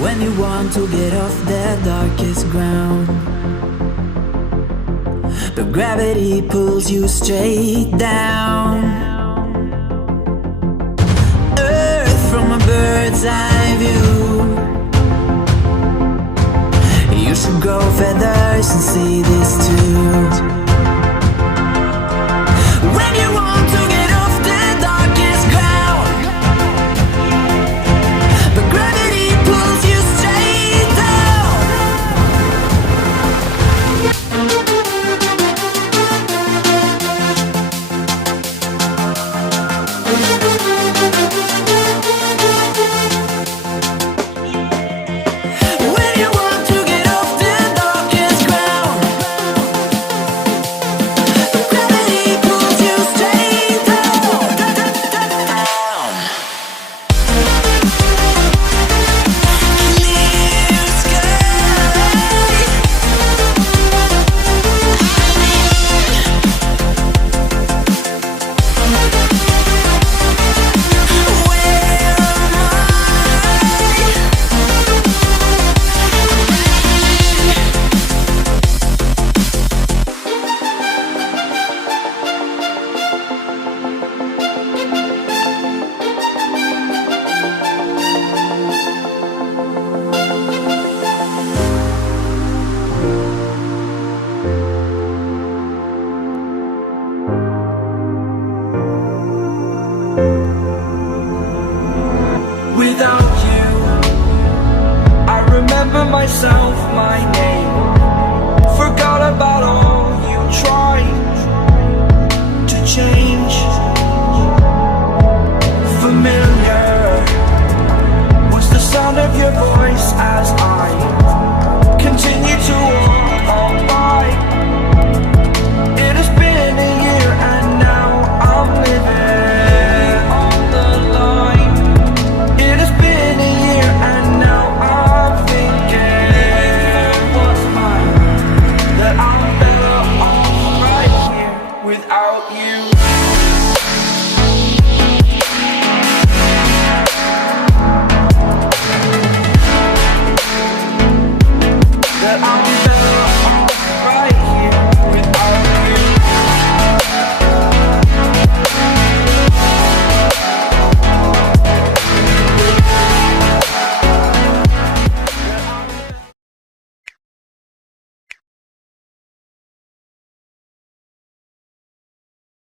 When you want to get off the darkest ground, but gravity pulls you straight down. Earth from a bird's eye view. You should grow feathers and see this too. When you want to get off the darkest ground, but gravity pulls you straight down. When you want to get off the darkest ground, but gravity pulls you straight down. Clear sky. Where am Without you, I remember myself, my name. Forgot about all you tried to change.